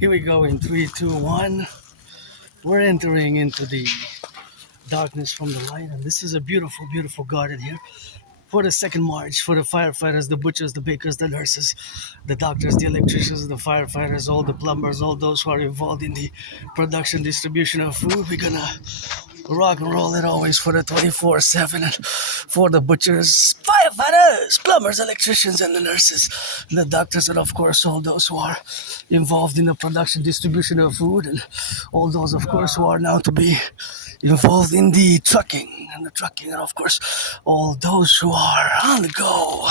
Here we go in 3, 2, 1. We're entering into the darkness from the light, and this is a beautiful, beautiful garden here for the second march for the firefighters, the butchers, the bakers, the nurses, the doctors, the electricians, the firefighters, all the plumbers, all those who are involved in the production, distribution of food. We're gonna rock and roll it always for the 24/7 and for the butchers, firefighters, plumbers, electricians, and the nurses, and the doctors, and of course all those who are involved in the production, distribution of food, and all those, of course, who are now to be involved in the trucking, and of course all those who are on the go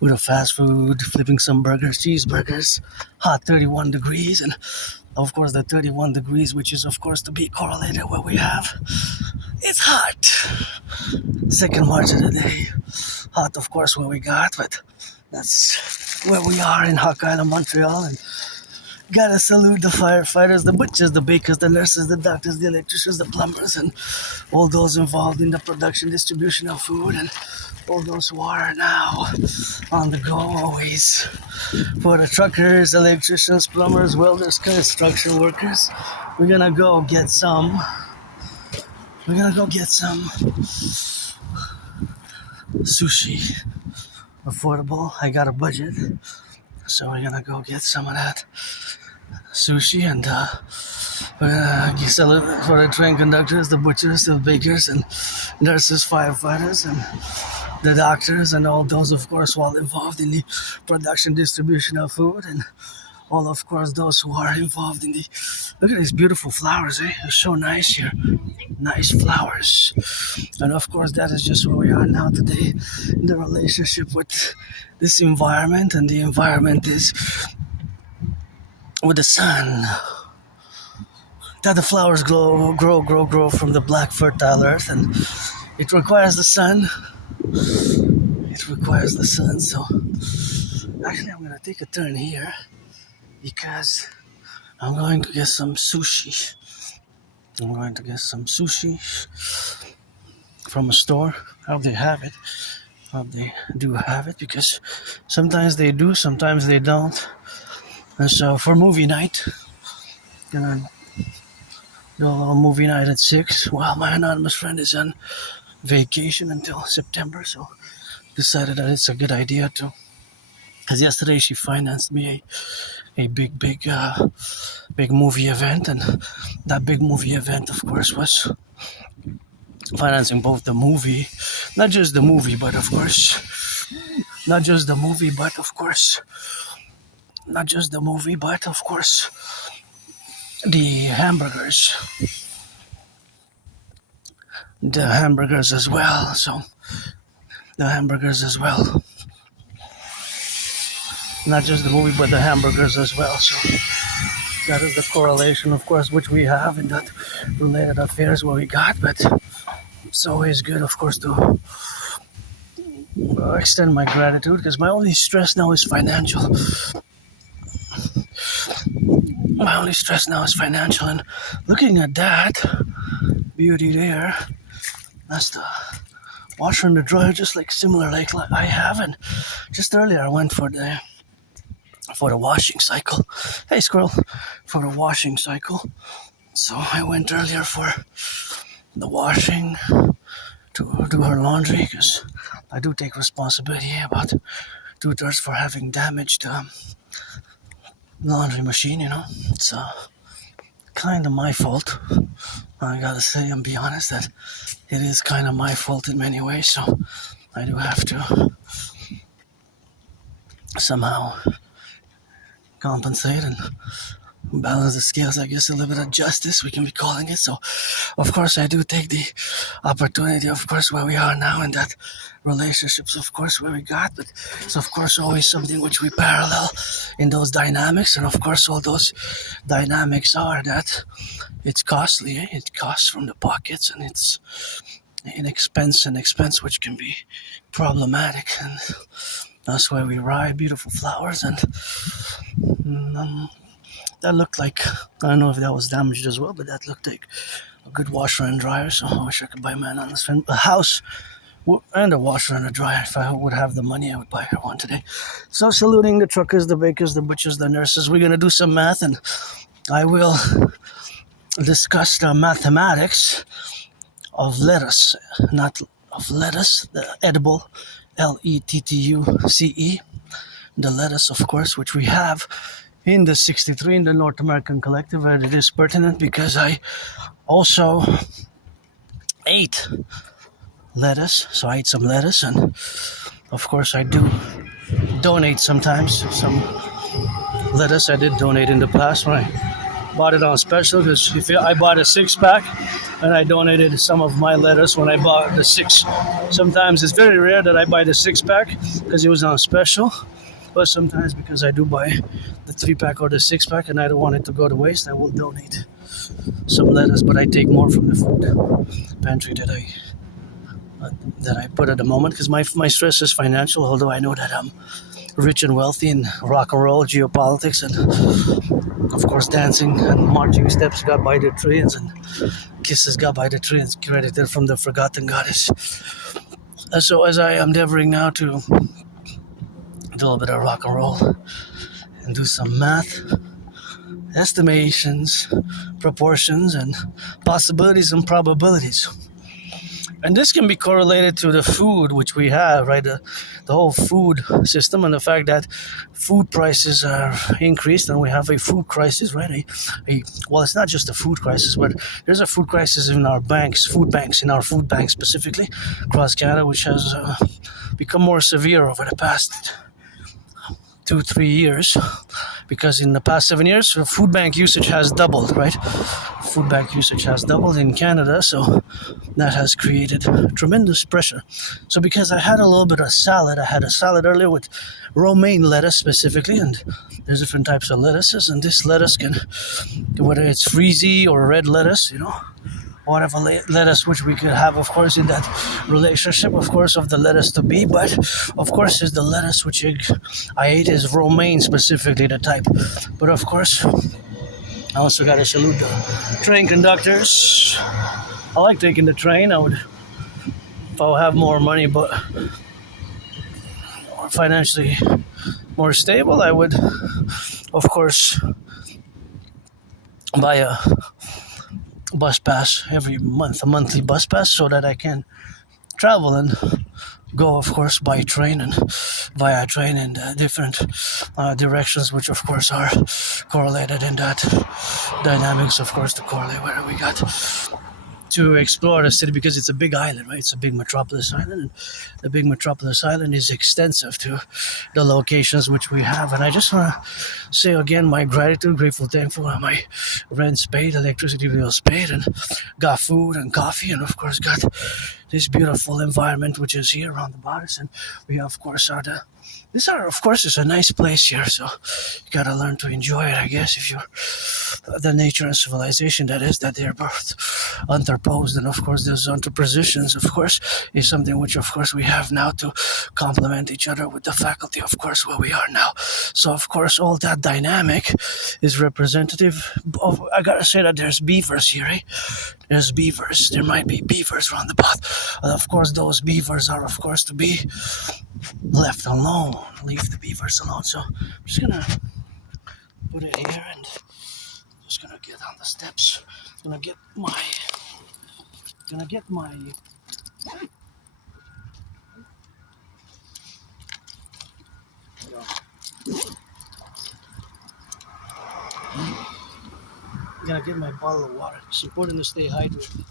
with a fast food, flipping some burgers, cheeseburgers, hot 31 degrees, and of course the 31 degrees, which is of course to be correlated what we have. It's hot. Second March of the day. Hot, of course, what we got, but that's where we are in Hawk Island, Montreal, and gotta salute the firefighters, the butchers, the bakers, the nurses, the doctors, the electricians, the plumbers, and all those involved in the production, distribution of food, and all those who are now on the go always. For the truckers, electricians, plumbers, welders, construction workers, we're gonna go get some. Sushi. Affordable. I got a budget, so we're gonna go get some of that sushi, and we're gonna sell it for the train conductors, the butchers, the bakers, and nurses, firefighters, and the doctors, and all those, of course, all involved in the production, distribution of food, and all, of course, those who are involved in the... Look at these beautiful flowers, eh? They're so nice here. Nice flowers. And, of course, that is just where we are now today in the relationship with this environment, and the environment is with the sun. That the flowers grow from the black fertile earth, and it requires the sun. So actually I'm gonna take a turn here because I'm going to get some sushi. From a store. How they have it. How they do have it, because sometimes they do, sometimes they don't. And so for movie night, gonna do a little movie night at 6 while my anonymous friend is on vacation until September, so decided that it's a good idea to, because yesterday she financed me a big movie event, and that big movie event, of course, was financing both the movie, not just the movie, but of course the hamburgers as well. So the hamburgers as well. Not just the movie, but the hamburgers as well. So that is the correlation, of course, which we have in that related affairs what we got. But it's always good, of course, to extend my gratitude, because my only stress now is financial. And looking at that beauty there, that's the washer and the dryer, just like similar like I have. And just earlier I went for the washing cycle. Hey, squirrel. For the washing cycle. So I went earlier for the washing to do her laundry, because I do take responsibility about 2/3 for having damaged laundry machine, It's kind of my fault. I gotta say and be honest that it is kind of my fault in many ways, so I do have to somehow compensate and balance the scales, I guess, a little bit of justice, we can be calling it. So, of course, I do take the opportunity, of course, where we are now in that relationships, of course, where we got, but it's, of course, always something which we parallel in those dynamics, and, of course, all those dynamics are that it's costly, it costs from the pockets, and it's an expense which can be problematic, and that's why we ride beautiful flowers, and that looked like, I don't know if that was damaged as well, but that looked like a good washer and dryer, so I wish I could buy my anonymous friend a house And a washer and a dryer. If I would have the money, I would buy one today. So saluting the truckers, the bakers, the butchers, the nurses. We're going to do some math, and I will discuss the mathematics of lettuce, not of lettuce, the edible, lettuce, the lettuce, of course, which we have in the 63 in the North American Collective, and it is pertinent because I also ate lettuce, so I ate some lettuce, and of course I do donate sometimes some lettuce. I did donate in the past when I bought it on special, because if I bought a 6-pack and I donated some of my lettuce when I bought the 6. Sometimes it's very rare that I buy the 6-pack because it was on special, but sometimes because I do buy the 3-pack or the 6-pack and I don't want it to go to waste, I will donate some lettuce, but I take more from the food pantry that I put at the moment, because my stress is financial, although I know that I'm rich and wealthy in Rock&Roll, Geopolitiks, and of course dancing and marching steps got by the trees and kisses got by the trees, credited from the forgotten goddess. And so as I am endeavoring now to do a little bit of Rock&Roll and do some math, estimations, proportions, and possibilities and probabilities. And this can be correlated to the food which we have, right? The whole food system, and the fact that food prices are increased and we have a food crisis, right? Well, it's not just a food crisis, but there's a food crisis in our food banks specifically across Canada, which has become more severe over the past 2-3 years, because in the past 7 years, food bank usage has doubled, right? Food bank usage has doubled in Canada, so that has created tremendous pressure. So because I had a little bit of salad, I had a salad earlier with romaine lettuce specifically, and there's different types of lettuces, and this lettuce can, whether it's freezy or red lettuce, whatever lettuce which we could have, of course, in that relationship, of course, of the lettuce to be, but of course is the lettuce which I ate is romaine specifically, the type. But of course, I also got to salute the train conductors. I like taking the train. If I would have more money, but financially more stable, I would, of course, buy a bus pass every month, a monthly bus pass, so that I can travel and go, of course, via train in different directions, which of course are correlated in that dynamics, of course, to correlate whether we got to explore the city, because it's a big island, right? It's a big metropolis island, and the big metropolis island is extensive to the locations which we have. And I just want to say again my gratitude, grateful, thankful. My rent's paid, electricity bills paid, and got food and coffee, and of course got this beautiful environment which is here around the borders. And we of course it's a nice place here, so you gotta learn to enjoy it, I guess, if you're the nature and civilization that they're both interposed. And of course those interpositions, of course, is something which of course we have now to complement each other with the faculty, of course, where we are now. So of course all that dynamic is representative of, I gotta say that there's beavers here, eh? There's beavers. There might be beavers around the path. Of course those beavers are of course to be left alone. Leave the beavers alone. So I'm just gonna put it here and just gonna get on the steps. Gonna get my bottle of water. Supporting to stay hydrated.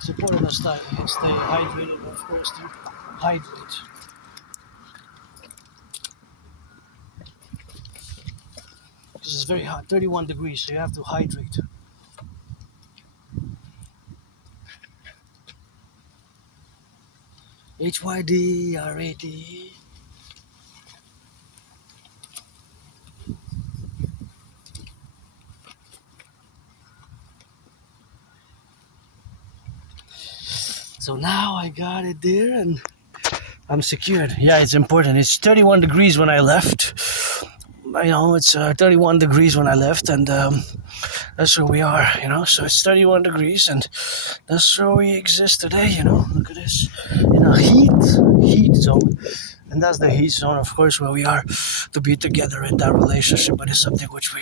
Supporting us stay hydrated, of course, to hydrate. Because it's very hot, 31 degrees, so you have to hydrate. HYDRAT. So now I got it there and I'm secured. Yeah, it's important. It's 31 degrees when I left. It's 31 degrees when I left, and that's where we are, So it's 31 degrees, and that's where we exist today, Look at it is in a heat zone. And that's the heat zone, of course, where we are to be together in that relationship, but it's something which we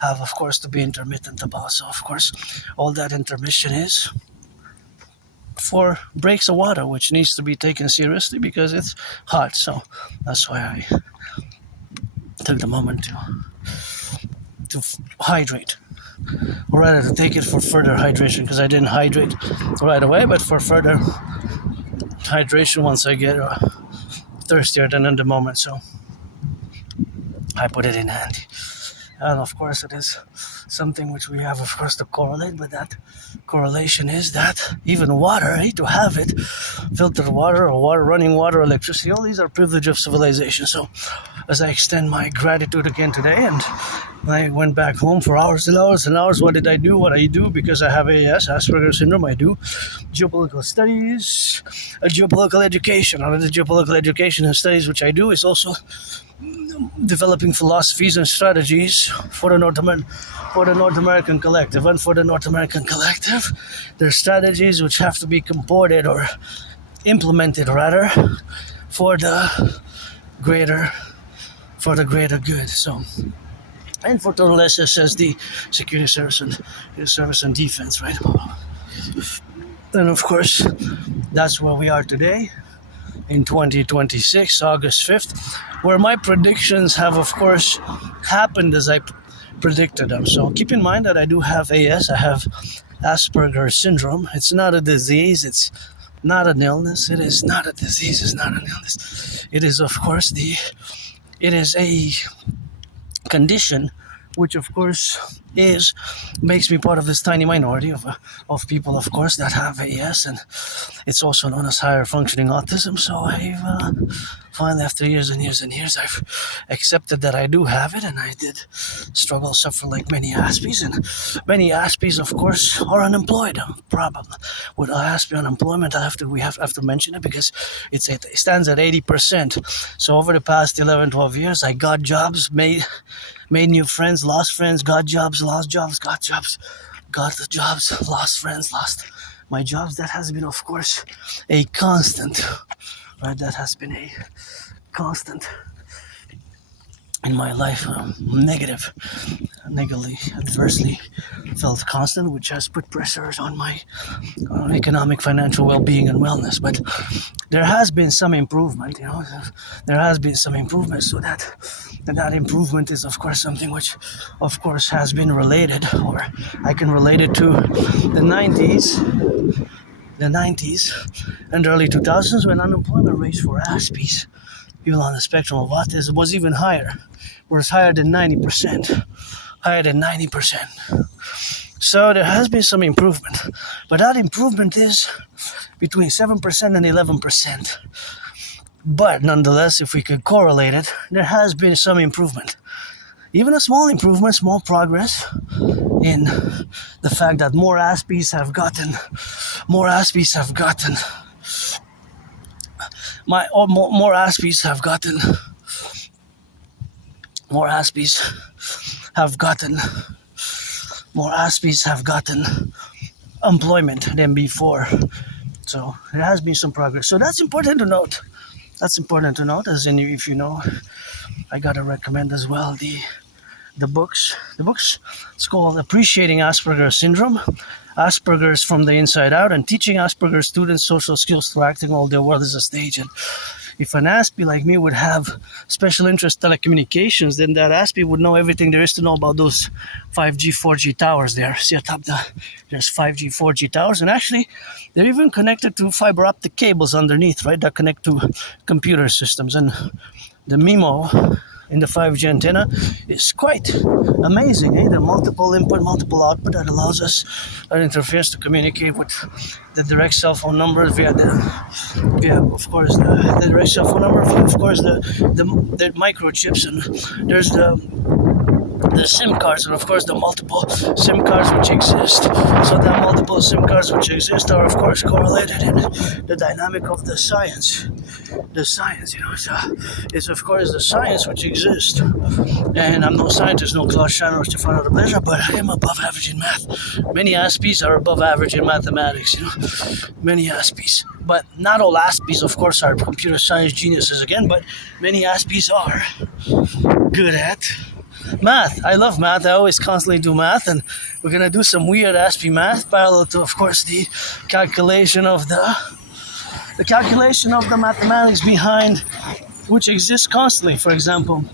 have, of course, to be intermittent about. So, of course, all that intermission is for breaks of water, which needs to be taken seriously because it's hot. So that's why I took the moment to hydrate, or rather to take it for further hydration, because I didn't hydrate right away, but for further hydration once I get thirstier than in the moment. So I put it in handy. And of course it is something which we have, of course, to correlate, but that correlation is that even water, to have it, filtered water or water, running water, electricity, all these are privilege of civilization. So as I extend my gratitude again today, and I went back home for hours and hours and hours. What did I do? What I do, because I have AS, Asperger's syndrome, I do geopolitical studies, geopolitical education. Out of the geopolitical education and studies which I do is also developing philosophies and strategies for the North American collective. And for the North American collective, there are strategies which have to be comported or implemented rather for the greater good. So, and for total SSSD, security service and defense, right? And of course, that's where we are today in 2026, August 5th, where my predictions have, of course, happened as I predicted them. So keep in mind that I do have AS, I have Asperger's syndrome. It's not a disease, it's not an illness, it is not a disease, it's not an illness. It is, of course, it is a condition which, of course, makes me part of this tiny minority of people, of course, that have AS, and it's also known as higher functioning autism. So I've finally, after years and years and years, I've accepted that I do have it, and I did suffer like many Aspies, and many Aspies, of course, are unemployed. Problem with Aspie unemployment, we have to mention it because it stands at 80%. So over the past 11, 12 years, I got jobs, made new friends, lost friends, got jobs, lost jobs, got jobs, got the jobs, lost friends, lost my jobs. That has been, of course, a constant, right? That has been a constant in my life, negatively, adversely felt constant, which has put pressures on my economic, financial well-being and wellness. But there has been some improvement, there has been some improvement, so that improvement is, of course, something which, of course, has been related, or I can relate it to the 90s and early 2000s, when unemployment rates for Aspies, people on the spectrum of autism, was even higher. Was higher than 90%. So there has been some improvement, but that improvement is between 7% and 11%. But nonetheless, if we could correlate it, there has been some improvement. Even a small improvement, small progress in the fact that more Aspies have gotten more Aspies have gotten employment than before. So there has been some progress. So that's important to note. As in, if you know, I gotta recommend as well the books. It's called Appreciating Asperger's Syndrome, Asperger's from the Inside Out, and Teaching Asperger's Students Social Skills Through Acting All Their World as a Stage. And if an Aspie like me would have special interest telecommunications, then that Aspie would know everything there is to know about those 5G, 4G towers there. See atop there's 5G, 4G towers, and actually they're even connected to fiber optic cables underneath, right, that connect to computer systems. And the MIMO in the 5G antenna is quite amazing. There are multiple input, multiple output that allows us, that interferes, to communicate with the direct cell phone number via of course the direct cell phone number, via, of course, the microchips, and there's the the SIM cards and of course the multiple SIM cards which exist. So the multiple SIM cards which exist are of course correlated in the dynamic of the science. The science, so it's of course the science which exists. And I'm no scientist, no Claude Shannon or Stefano de Pleasure, but I am above average in math. Many Aspies are above average in mathematics, many Aspies. But not all Aspies, of course, are computer science geniuses again, but many Aspies are good at math. I love math. I always constantly do math, and we're gonna do some weird Aspie math parallel to, of course, the calculation of the mathematics behind which exists constantly. For example,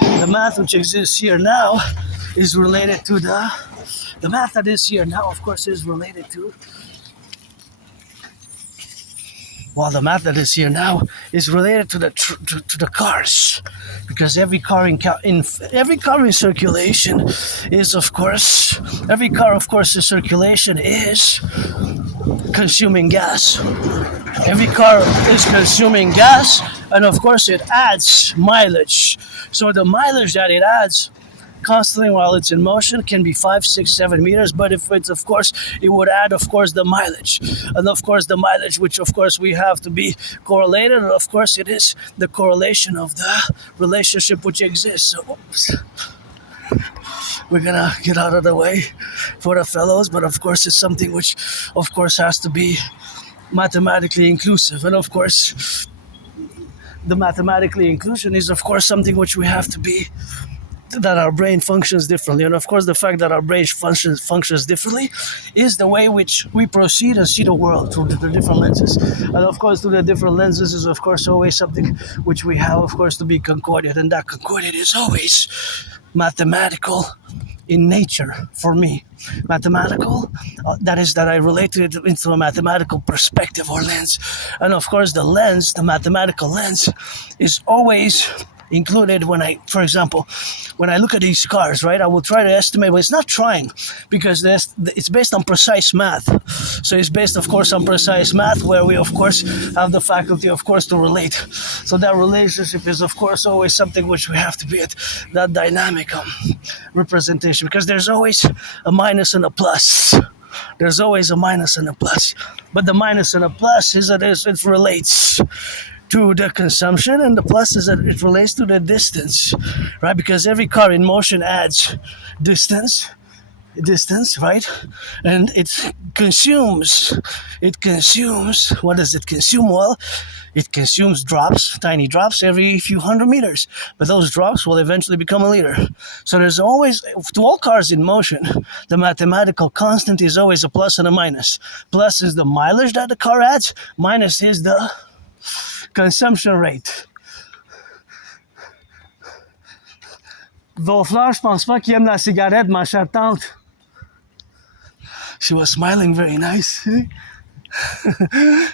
the math which exists here now is related to the math that is here now, of course, is related to. Well, the math that is here now is related to the cars, because every car in circulation is, of course, every car, of course, in circulation is consuming gas. Every car is consuming gas, and of course, it adds mileage. So the mileage that it adds constantly while it's in motion can be 5, 6, 7 meters, but if it's, of course, it would add, of course, the mileage. And of course, the mileage, which of course we have to be correlated, and of course it is the correlation of the relationship which exists. So, oops. We're gonna get out of the way for the fellows, but of course it's something which, of course, has to be mathematically inclusive. And of course, the mathematically inclusion is, of course, something which we have to be, that our brain functions differently. And of course, the fact that our brain functions differently is the way which we proceed and see the world through the different lenses. And of course, through the different lenses is, of course, always something which we have, of course, to be concordant. And that concordant is always mathematical in nature for me. Mathematical, that is that I related it into a mathematical perspective or lens. And of course, the lens, the mathematical lens, is always included when I, for example, when I look at these cars, right, I will try to estimate, but it's not trying, because it's based on precise math. So it's based, of course, on precise math, where we, of course, have the faculty, of course, to relate. So that relationship is, of course, always something which we have to be at, that dynamic representation, because there's always a minus and a plus. There's always a minus and a plus. But the minus and a plus is that it relates to the consumption, and the plus is that it relates to the distance, right? Because every car in motion adds distance, right? And it consumes, what does it consume? Well, it consumes drops, tiny drops every few hundred meters, but those drops will eventually become a liter. So there's always, to all cars in motion, the mathematical constant is always a plus and a minus. Plus is the mileage that the car adds, minus is the consumption rate. Volfleur, je pense pas qu'il aime la cigarette, ma chère tante. She was smiling very nice.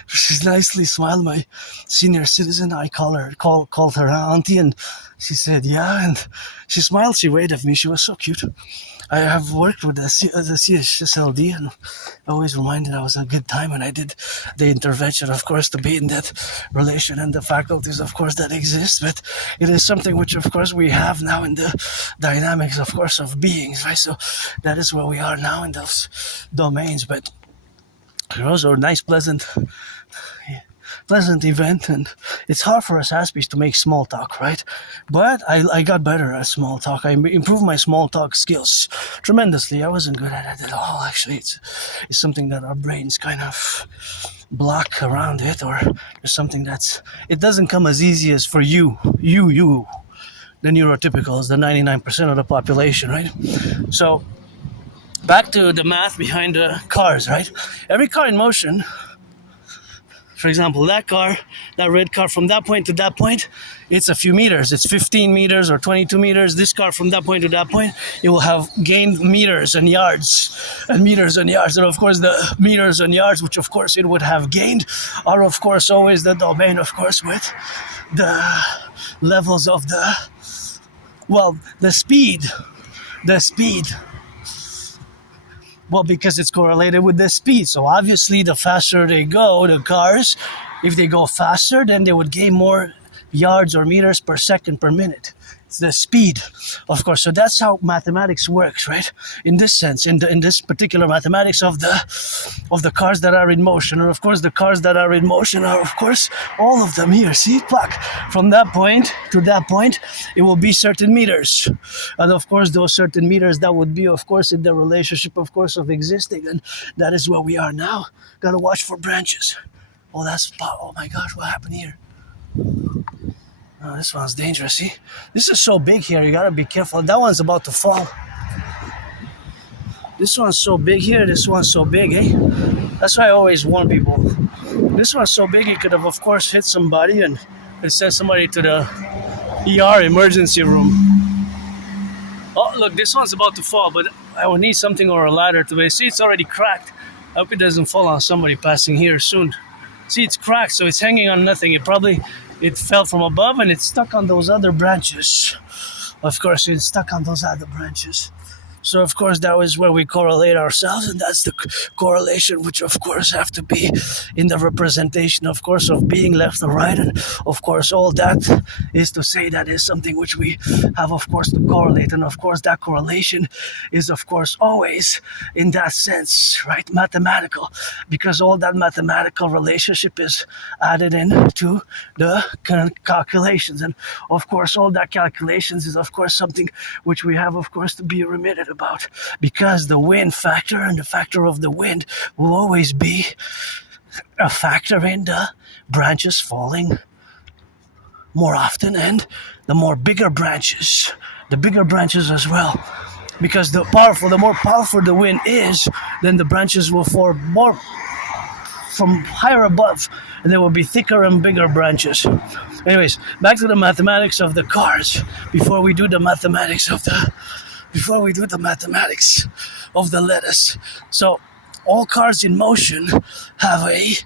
She's nicely smiled. My senior citizen, I called her auntie, and she said, yeah, and she smiled, she waved at me, she was so cute. I have worked with the CSLD, and always reminded I was a good time when I did the intervention, of course, to be in that relation and the faculties, of course, that exist. But it is something which, of course, we have now in the dynamics, of course, of beings, right? So that is where we are now in those domains. But it was a nice, pleasant event, and it's hard for us Aspies to make small talk, right? But I got better at small talk. I improved my small talk skills tremendously. I wasn't good at it at all, actually. It's something that our brains kind of block around it, or there's something it doesn't come as easy as for you, the neurotypicals, the 99% of the population, right? So back to the math behind the cars, right? Every car in motion, for example, that red car, from that point to that point, it's a few meters. It's 15 meters or 22 meters. This car, from that point to that point, it will have gained meters and yards and meters and yards. And of course, the meters and yards, which of course it would have gained, are of course always the domain, of course, with the levels of the speed. Well, because it's correlated with the speed. So obviously, the faster they go, the cars, if they go faster, then they would gain more yards or meters per second per minute. the speed, of course. So that's how mathematics works, right? In this sense, in this particular mathematics of the cars that are in motion, and of course the cars that are in motion are, of course, all of them here. See, pluck from that point to that point, it will be certain meters, and of course those certain meters that would be, of course, in the relationship, of course, of existing, and that is where we are now. Gotta watch for branches. Oh my gosh, what happened here? Oh, this one's dangerous, see? This is so big here, you gotta be careful. That one's about to fall. This one's so big here, this one's so big, eh? That's why I always warn people. This one's so big, it could have, of course, hit somebody and sent somebody to the ER emergency room. Oh, look, this one's about to fall, but I will need something or a ladder to it. See, it's already cracked. I hope it doesn't fall on somebody passing here soon. See, it's cracked, so it's hanging on nothing. It fell from above and it's stuck on those other branches. Of course, it's stuck on those other branches. So, of course, that is where we correlate ourselves, and that's the correlation which, of course, have to be in the representation, of course, of being left or right. And, of course, all that is to say that is something which we have, of course, to correlate. And, of course, that correlation is, of course, always in that sense, right, mathematical, because all that mathematical relationship is added into the calculations. And, of course, all that calculations is, of course, something which we have, of course, to be remitted about, because the wind factor and the factor of the wind will always be a factor in the branches falling more often, and the bigger branches as well, because the more powerful the wind is, then the branches will fall more from higher above, and there will be thicker and bigger branches. Anyways, back to the mathematics of the cars before we do the mathematics of the lettuce. So all cars in motion have a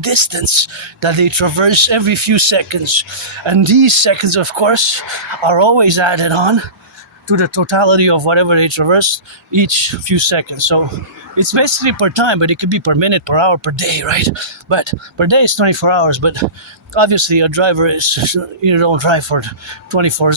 distance that they traverse every few seconds. And these seconds, of course, are always added on to the totality of whatever they traverse each few seconds. So it's basically per time, but it could be per minute, per hour, per day, right? But per day is 24 hours, but obviously a driver you don't drive for 24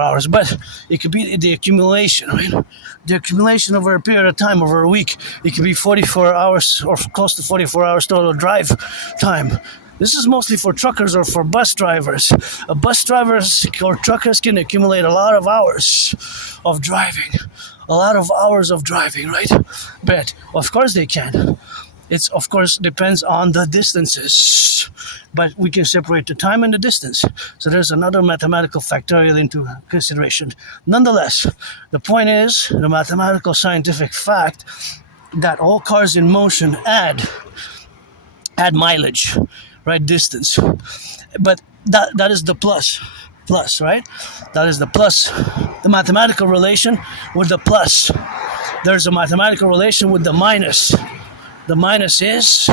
hours, but it could be the accumulation, right? The accumulation over a period of time, over a week. It could be 44 hours or close to 44 hours total drive time. This is mostly for truckers or for bus drivers. Bus drivers or truckers can accumulate a lot of hours of driving. Right? But, of course they can. It's, of course, depends on the distances. But we can separate the time and the distance. So there's another mathematical factorial into consideration. Nonetheless, the point is, the mathematical scientific fact that all cars in motion add mileage, right, distance. But that is the plus, right? That is the plus. The mathematical relation with the plus. There's a mathematical relation with the minus. The minus is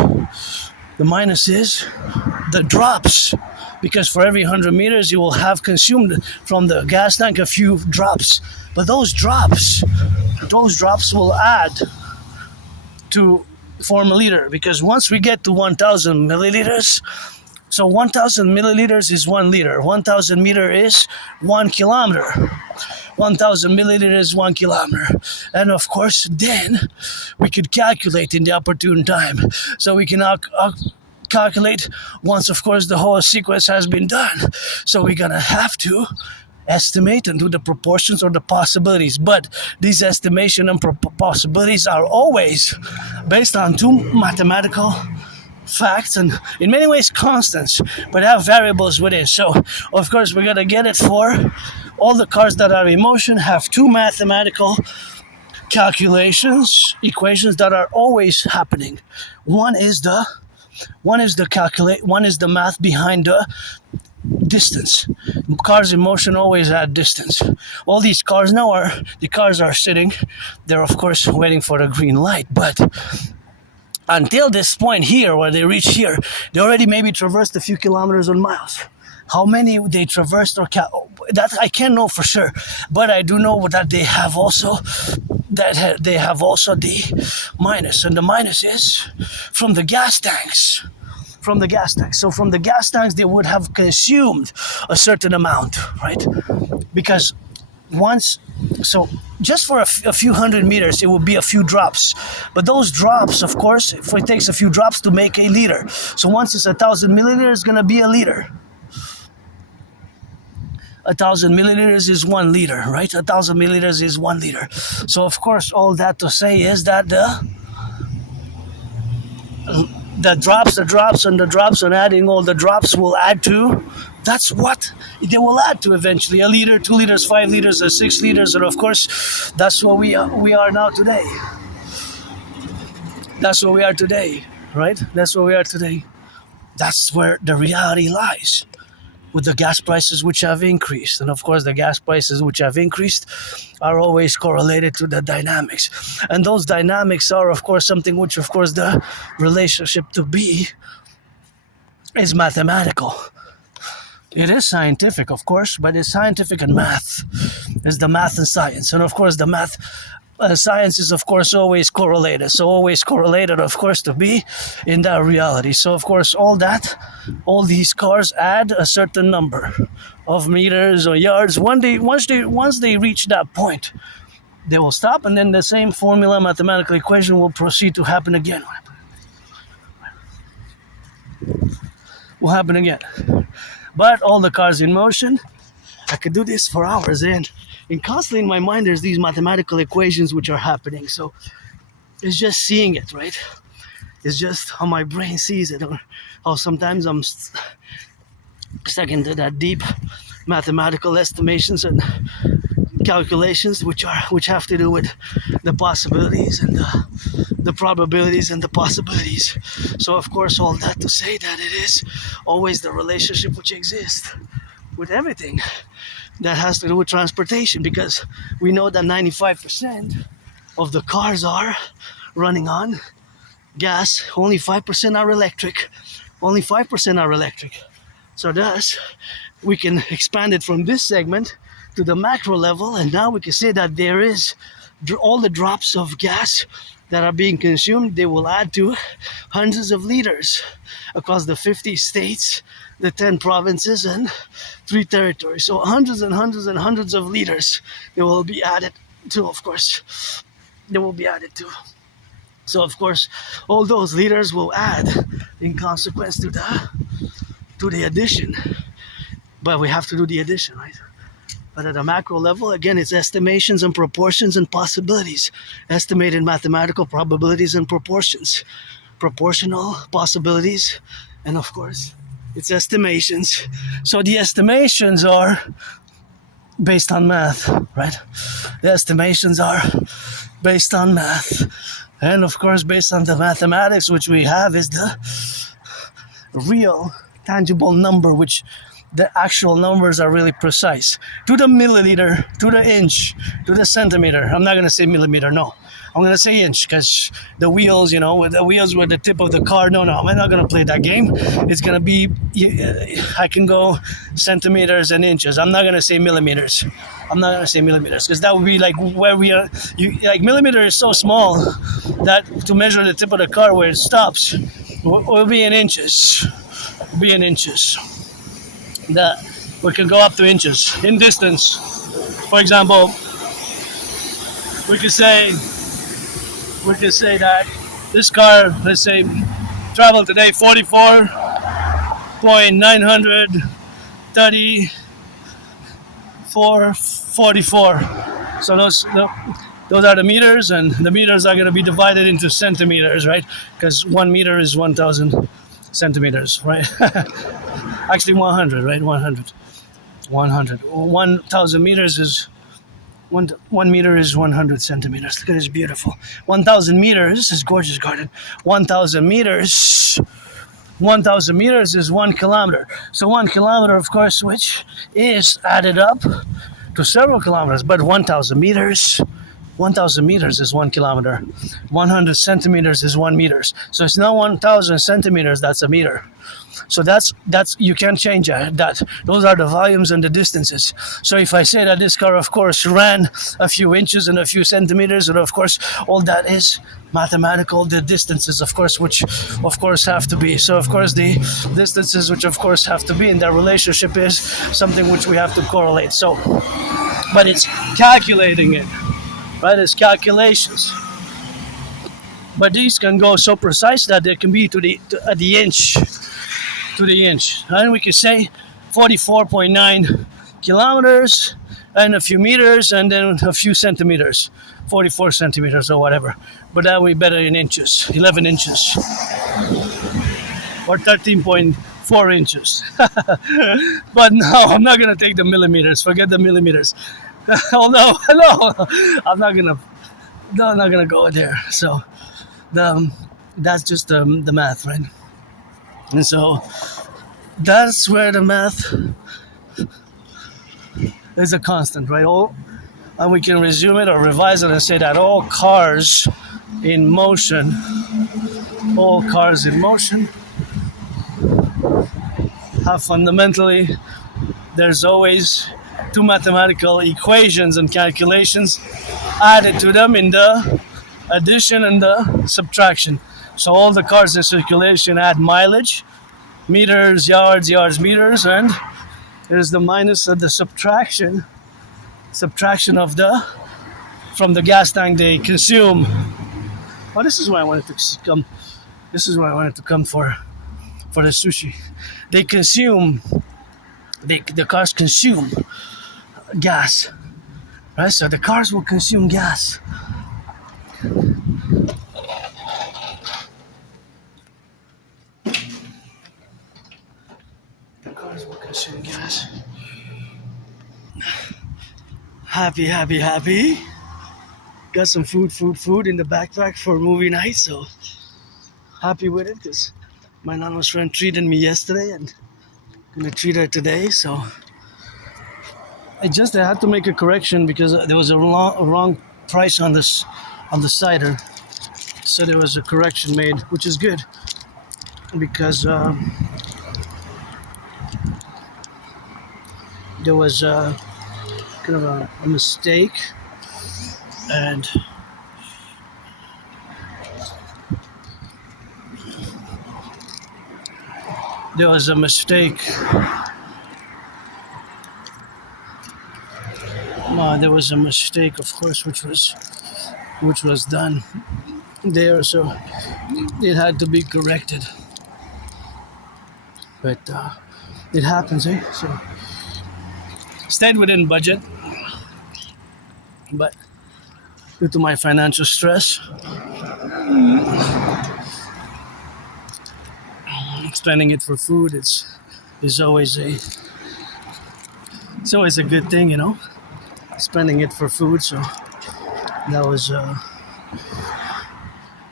the drops, because for every 100 meters you will have consumed from the gas tank a few drops. But those drops will add to form a liter, because once we get to 1,000 milliliters, so 1,000 milliliters is 1 liter. 1,000 meter is 1 kilometer. 1,000 milliliters is 1 kilometer. And of course, then we could calculate in the opportune time. So we can calculate once, of course, the whole sequence has been done. So we're going to have to estimate and do the proportions or the possibilities. But these estimation and possibilities are always based on two mathematical facts, and in many ways constants, but have variables within. So of course we're gonna get it for all the cars that are in motion have two mathematical equations that are always happening. One is the math behind the distance. Cars in motion always add distance. All these cars now are sitting, they're of course waiting for the green light, but until this point here, where they reach here, they already maybe traversed a few kilometers or miles. How many they traversed that I can't know for sure, but I do know that they have also the minus, and the minus is from the gas tanks. from the gas tanks. So from the gas tanks, they would have consumed a certain amount, right? Because once, so just for a few hundred meters, it would be a few drops. But those drops, of course, if it takes a few drops to make a liter. So once it's 1,000 milliliters, it's going to be a liter. 1,000 milliliters is 1 liter, right? 1,000 milliliters is 1 liter. So of course, all that to say is that the drops and adding all the drops will add to, that's what they will add to eventually, a liter, 2 liters, 5 liters, or 6 liters, and of course that's what we are now today. That's what we are today, right? That's what we are today. That's where the reality lies, with the gas prices which have increased. And of course the gas prices which have increased are always correlated to the dynamics. And those dynamics are of course something which of course the relationship to be is mathematical. It is scientific, of course, but it's scientific and math. It's the math and science. And of course the math science is of course always correlated. So always correlated of course to be in that reality. So of course all these cars add a certain number of meters or yards. Once they reach that point, they will stop, and then the same formula mathematical equation will proceed to happen again. Will happen again. But all the cars in motion, I could do this for hours, and constantly in my mind there's these mathematical equations which are happening. So it's just seeing it, right? It's just how my brain sees it, or how sometimes I'm stuck into that deep mathematical estimations and calculations which have to do with the possibilities and the probabilities and the possibilities. So of course all that to say that it is always the relationship which exists with everything that has to do with transportation, because we know that 95% of the cars are running on gas, only 5% are electric. Only 5% are electric. So thus, we can expand it from this segment to the macro level, and now we can say that there is all the drops of gas that are being consumed, they will add to hundreds of liters across the 50 states, the 10 provinces, and 3 territories. So hundreds and hundreds and hundreds of liters they will be added to, of course. They will be added to. So of course, all those liters will add in consequence to the addition. But we have to do the addition, right? But at a macro level, again, it's estimations and proportions and possibilities. Estimated mathematical probabilities and proportions. Proportional possibilities. And of course, it's estimations. So the estimations are based on math, right? The estimations are based on math. And of course, based on the mathematics which we have is the real, tangible number, which the actual numbers are really precise. To the milliliter, to the inch, to the centimeter. I'm not going to say millimeter, no. I'm going to say inch, because the wheels, with the tip of the car, no, I'm not going to play that game. It's going to be, I can go centimeters and inches. I'm not going to say millimeters. I'm not going to say millimeters, because that would be like where we are. Millimeter is so small that to measure the tip of the car where it stops, will be in inches. Will be in inches. That we can go up to inches in distance. For example, we could say that this car, let's say, traveled today 44.934. So those are the meters, and the meters are going to be divided into centimeters, right? Because 1 meter is 1,000 centimeters, right? Actually 100, right? 100. 1,000 meters is 1 meter is 100 centimeters. Look at this, beautiful. 1,000 meters, this is gorgeous garden. 1,000 meters is 1 kilometer. So 1 kilometer, of course, which is added up to several kilometers. But 1,000 meters 1,000 meters is 1 kilometer. 100 centimeters is 1 meters. So it's not 1,000 centimeters, that's a meter. So that's you can't change that. Those are the volumes and the distances. So if I say that this car, of course, ran a few inches and a few centimeters, and of course, all that is mathematical. The distances, of course, which of course have to be. So of course, the distances, which of course have to be in that relationship, is something which we have to correlate. So, but it's calculating it, right? It's calculations. But these can go so precise that they can be to the inch. To the inch. And we could say 44.9 kilometers and a few meters and then a few centimeters, 44 centimeters or whatever. But that would be better in inches, 11 inches or 13.4 inches. But no, I'm not going to take the millimeters. Forget the millimeters. Oh no, I'm not going to go there. So that's just the math, right? And so that's where the math is a constant, right? And we can resume it or revise it and say that all cars in motion have fundamentally, there's always two mathematical equations and calculations added to them in the addition and the subtraction. So all the cars in circulation add mileage, meters, yards, meters, and there's the minus of the subtraction of from the gas tank they consume. Oh, this is why I wanted to come. This is why I wanted to come for the sushi. They consume. The cars consume gas, right? So the cars will consume gas. Gas. Happy. Got some food in the backpack for movie night, so happy with it because my nana's friend treated me yesterday and I'm gonna treat her today. So I had to make a correction because there was a wrong price on the cider, so there was a correction made, which is good because there was kind of a mistake, and there was a mistake. There was a mistake, of course, which was done there, so it had to be corrected. But it happens, eh? So stayed within budget, but due to my financial stress, spending it for food is always a good thing, you know. Spending it for food, so that was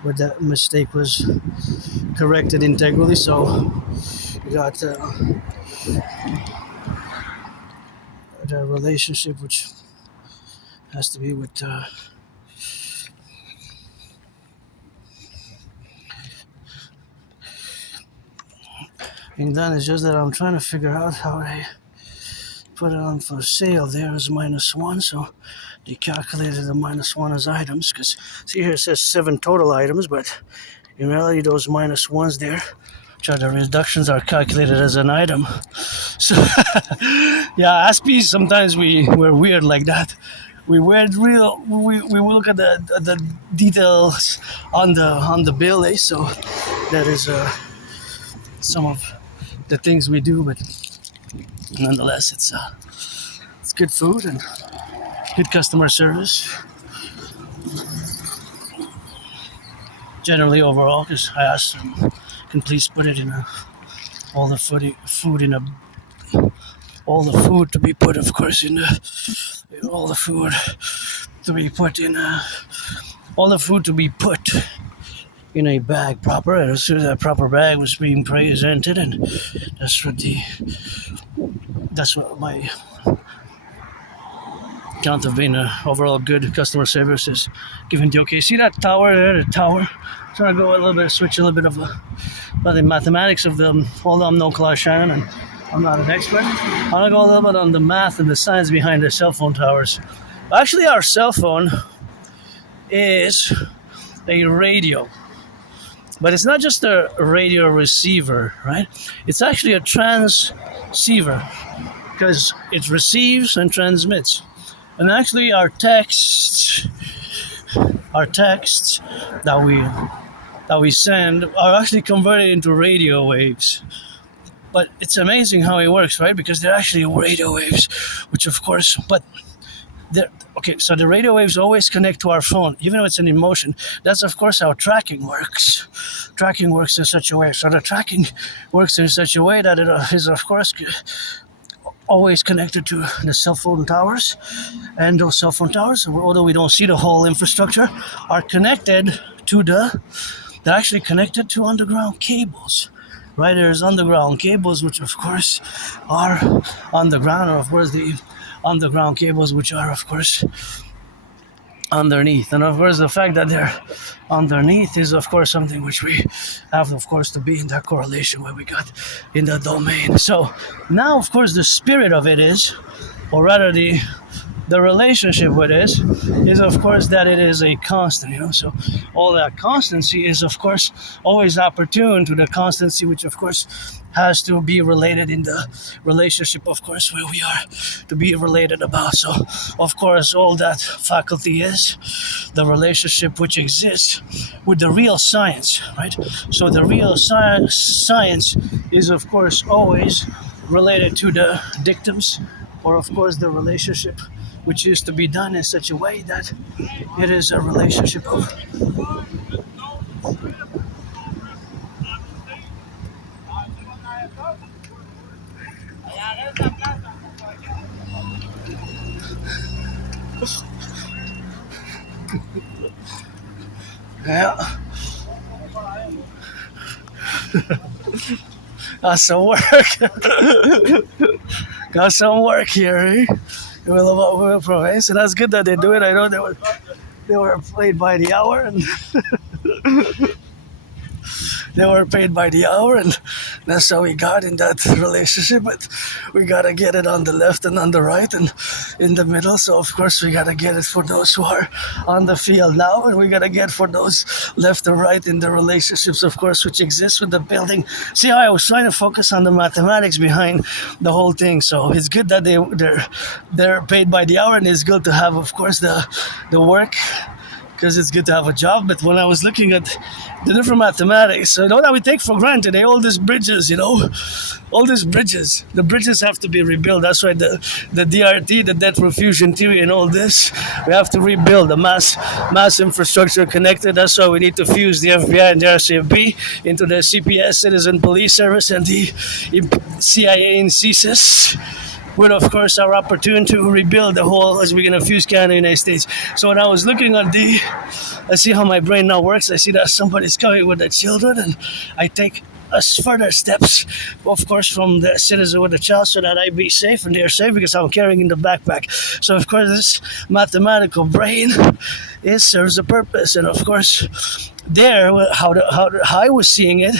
where that mistake was corrected integrally. So we got the relationship, which has to be with and then it's just that I'm trying to figure out how I put it on for sale. There is -1, so they calculated the -1 as items, because see here it says 7 total items, but in reality those -1s there, which are the reductions, are calculated as an item. So yeah, Aspiesque, sometimes we're weird like that. We look at the details on the bill, eh? So that is some of the things we do, but nonetheless, it's good food and good customer service. Generally, overall, because I asked them, can please put it in all the food to be put, of course, all the food to be put in a bag proper, and as soon as that proper bag was being presented, and that's what count of being a overall good customer service is giving the okay. See that tower there, the tower? Trying to go a little bit, switch a little bit of the mathematics of the, although I'm no Clash Shannon and I'm not an expert. I'm gonna go a little bit on the math and the science behind the cell phone towers. Actually, our cell phone is a radio, but it's not just a radio receiver, right? It's actually a transceiver because it receives and transmits. And actually, our texts that we send are actually converted into radio waves. But it's amazing how it works, right? Because they're actually radio waves, which of course, but okay, so the radio waves always connect to our phone, even though it's an emotion. That's of course how tracking works. Tracking works in such a way. So the tracking works in such a way that it is of course always connected to the cell phone towers. And those cell phone towers, although we don't see the whole infrastructure, are connected to they're actually connected to underground cables. Right, there's underground cables, which of course are underground, or of course the underground cables, which are of course underneath. And of course the fact that they're underneath is of course something which we have of course to be in that correlation where we got in the domain. So now of course the spirit of it is, or rather the relationship with it is of course that it is a constant, so all that constancy is of course always opportune to the constancy, which of course has to be related in the relationship of course where we are to be related about. So of course all that faculty is the relationship which exists with the real science, right? So the real science is of course always related to the dictums, or of course the relationship which is to be done in such a way that it is a relationship of yeah. Got some work. Got some work here, eh? So that's good that they do it. I know they were paid by the hour, and they were paid by the hour, and that's how we got in that relationship. But we gotta get it on the left and on the right and in the middle. So of course we gotta get it for those who are on the field now, and we gotta get for those left and right in the relationships, of course, which exist with the building. See how I was trying to focus on the mathematics behind the whole thing. So it's good that they're paid by the hour, and it's good to have, of course, the work, because it's good to have a job. But when I was looking at the different mathematics, so that we take for granted, all these bridges, all these bridges, the bridges have to be rebuilt. That's why the DRT, the debt refusion theory, and all this, we have to rebuild the mass infrastructure connected. That's why we need to fuse the FBI and the RCMP into the CPS, Citizen Police Service, and the CIA and CSIS, with of course our opportunity to rebuild the whole, as we're going to fuse Canada and the United States. So when I was looking at I see how my brain now works. I see that somebody's coming with the children, and I take further steps, of course, from the citizen with the child, so that I be safe and they're safe, because I'm carrying in the backpack. So of course this mathematical brain, it serves a purpose. And of course there, how I was seeing it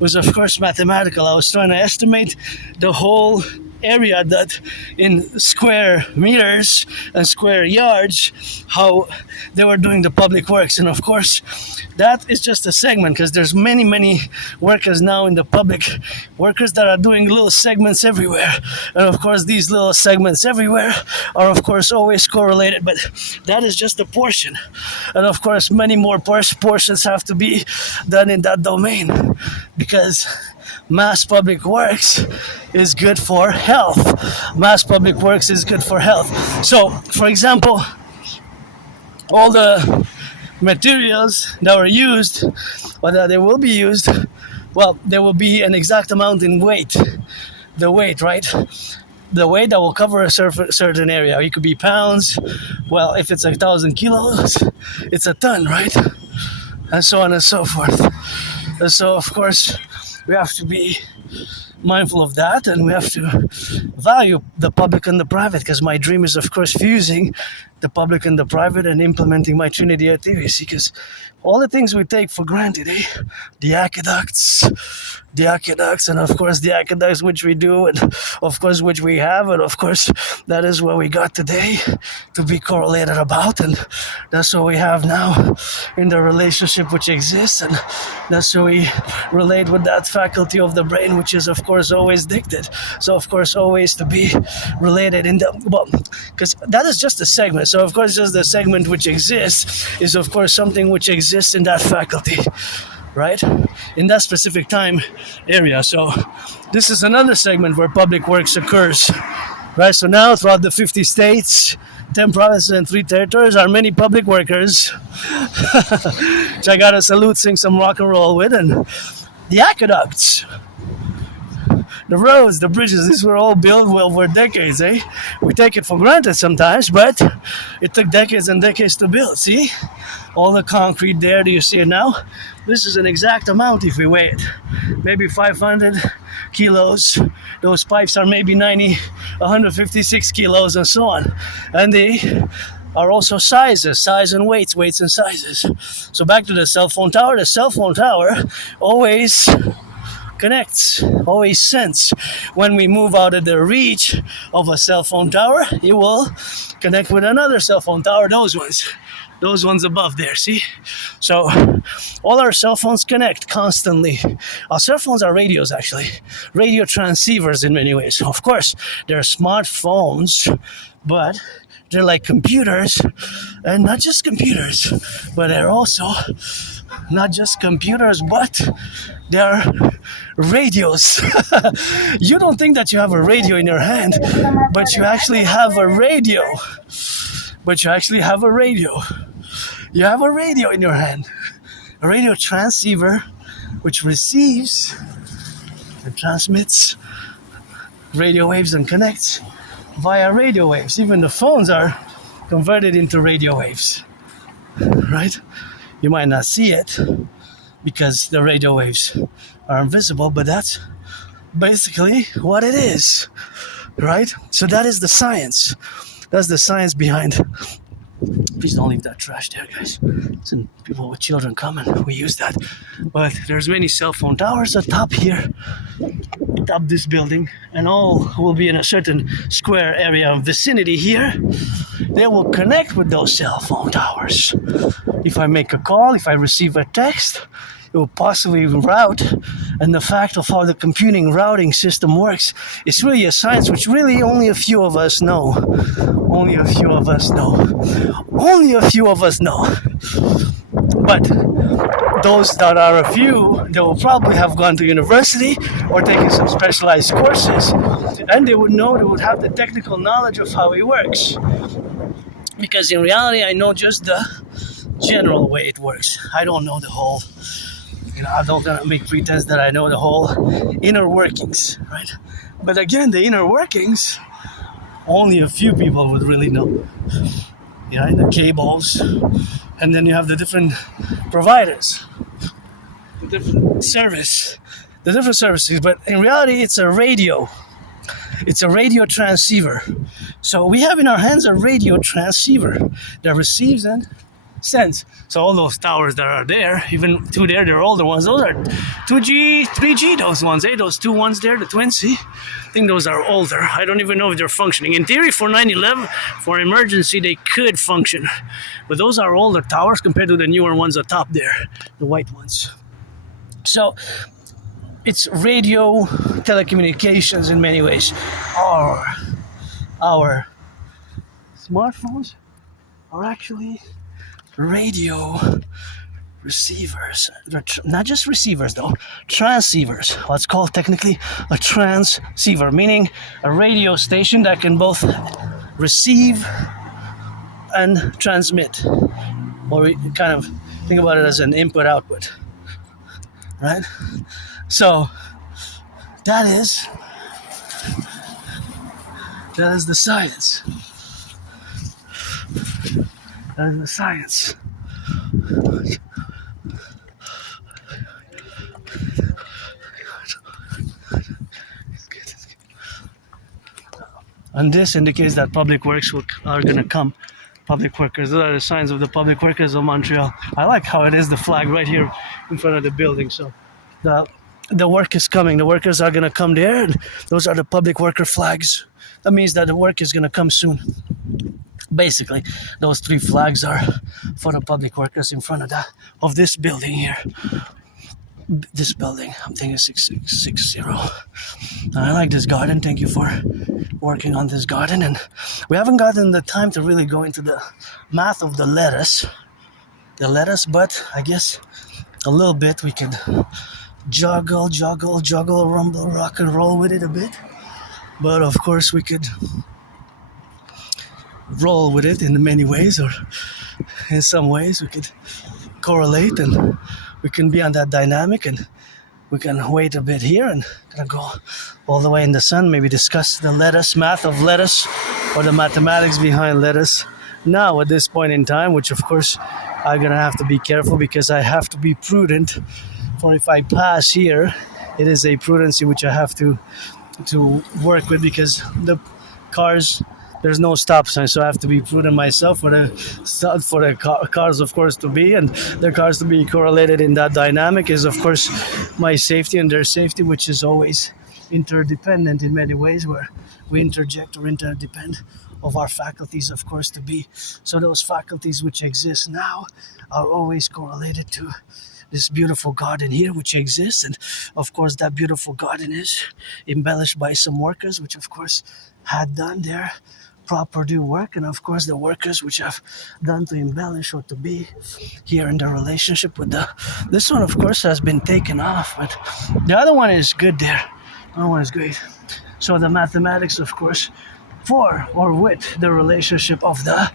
was of course mathematical. I was trying to estimate the whole area, that in square meters and square yards, how they were doing the public works. And of course that is just a segment, because there's many workers now in the public, workers that are doing little segments everywhere. And of course these little segments everywhere are of course always correlated, but that is just a portion. And of course many more portions have to be done in that domain, because mass public works is good for health. Mass public works is good for health. So, for example, all the materials that were used, or that they will be used, well, there will be an exact amount in weight. The weight, right? The weight that will cover a certain area. It could be pounds. Well, if it's 1,000 kilos, it's a ton, right? And so on and so forth. And so, of course, we have to be mindful of that, and we have to value the public and the private, because my dream is, of course, fusing the public and the private and implementing my Trinity theory. Because all the things we take for granted, the aqueducts, and of course the aqueducts which we do, and of course which we have, and of course that is where we got today to be correlated about, and that's what we have now in the relationship which exists, and that's how we relate with that faculty of the brain which is of course always dictated. So of course always to be related in the, well, because that is just a segment. So of course just the segment which exists is of course something which exists in that faculty, right? In that specific time area. So this is another segment where public works occurs, right? So now throughout the 50 states, 10 provinces and 3 territories are many public workers, which I gotta salute, sing some rock and roll with, and the aqueducts, the roads, the bridges, these were all built over decades, eh? We take it for granted sometimes, but it took decades and decades to build, see? All the concrete there, do you see it now? This is an exact amount if we weigh it. Maybe 500 kilos. Those pipes are maybe 156 kilos and so on. And they are also sizes, size and weights and sizes. So back to the cell phone tower. The cell phone tower always connects, always sends. When we move out of the reach of a cell phone tower, it will connect with another cell phone tower, those ones above there, see? So all our cell phones connect constantly. Our cell phones are radios, actually, radio transceivers in many ways. Of course they're smartphones, but they're like computers, and not just computers, but they're also not just computers, but they're radios. You don't think that you have a radio in your hand, but you actually have a radio. You have a radio in your hand. A radio transceiver which receives and transmits radio waves and connects via radio waves. Even the phones are converted into radio waves, right? You might not see it because the radio waves are invisible, but that's basically what it is, right? So that is the science. That's the science behind. Please don't leave that trash there, guys. Some people with children coming, we use that. But there's many cell phone towers atop here, atop this building, and all will be in a certain square area of vicinity here. They will connect with those cell phone towers. If I make a call, if I receive a text, it will possibly route. And the fact of how the computing routing system works is really a science which really only a few of us know. Only a few of us know. But those that are a few, they will probably have gone to university or taken some specialized courses, and they would know, they would have the technical knowledge of how it works. Because in reality, I know just the general way it works. I don't know the whole, I don't make pretense that I know the whole inner workings, right? But again, the inner workings, only a few people would really know. And the cables, and then you have the different providers, the different services. But in reality, it's a radio. It's a radio transceiver. So we have in our hands a radio transceiver that receives and sends. So all those towers that are there, even two there, they're older ones. Those are 2G, 3G, those ones, those two ones there, the twins, see? I think those are older. I don't even know if they're functioning. In theory, for 9/11, for emergency, they could function. But those are older towers compared to the newer ones atop there, the white ones. So it's radio telecommunications in many ways. Our smartphones are actually radio receivers. Not just receivers though, transceivers. What's called technically a transceiver, meaning a radio station that can both receive and transmit. Or we kind of think about it as an input-output, right? So that is the science. That is the science. And this indicates that public works are going to come. Public workers, those are the signs of the public workers of Montreal. I like how it is the flag right here in front of the building. So the work is coming. The workers are going to come there. And those are the public worker flags. That means that the work is going to come soon. Basically, those 3 flags are for the public workers in front of this building here. This building, I'm thinking 6660. I like this garden. Thank you for working on this garden. And we haven't gotten the time to really go into the math of the lettuce, but I guess a little bit we could juggle, rumble, rock and roll with it a bit. But of course we could roll with it in many ways, or in some ways we could correlate, and we can be on that dynamic, and we can wait a bit here and gonna go all the way in the sun, maybe discuss the math of lettuce, or the mathematics behind lettuce now at this point in time, which of course I'm gonna have to be careful because I have to be prudent. For if I pass here, it is a prudency which I have to work with, because the cars, there's no stop sign, so I have to be prudent myself for the cars, of course, to be, and the cars to be correlated in that dynamic is, of course, my safety and their safety, which is always interdependent in many ways, where we interject or interdepend of our faculties, of course, to be. So those faculties which exist now are always correlated to this beautiful garden here which exists, and of course that beautiful garden is embellished by some workers which of course had done their proper due work, and of course the workers which have done to embellish or to be here in the relationship with this one of course has been taken off, but the other one is good there. The other one is great. So the mathematics, of course, for or with the relationship of the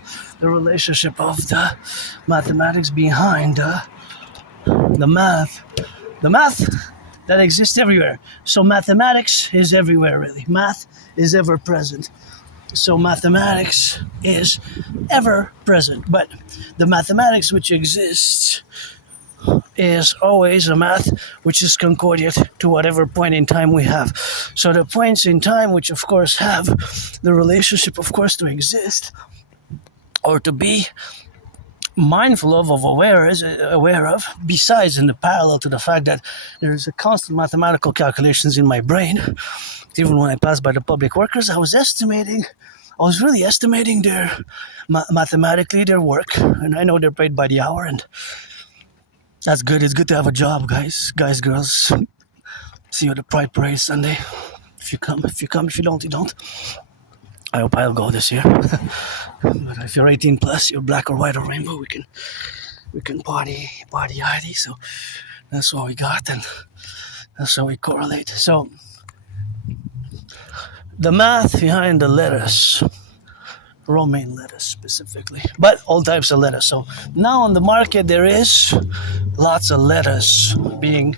mathematics behind the math that exists everywhere. So mathematics is everywhere, really. Math is ever present. So mathematics is ever present, but the mathematics which exists is always a math which is concordant to whatever point in time we have. So the points in time which of course have the relationship, of course, to exist or to be mindful of aware of, besides in the parallel to the fact that there is a constant mathematical calculations in my brain. Even when I passed by the public workers, I was really estimating their mathematically their work, and I know they're paid by the hour, and that's good. It's good to have a job, guys, girls. See you at the Pride Parade Sunday. If you come. If you don't, you don't. I hope I'll go this year. But if you're 18 plus, you're black or white or rainbow, we can party hardy. So that's what we got, and that's how we correlate. So the math behind the lettuce, romaine lettuce specifically, but all types of lettuce. So now on the market there is lots of lettuce being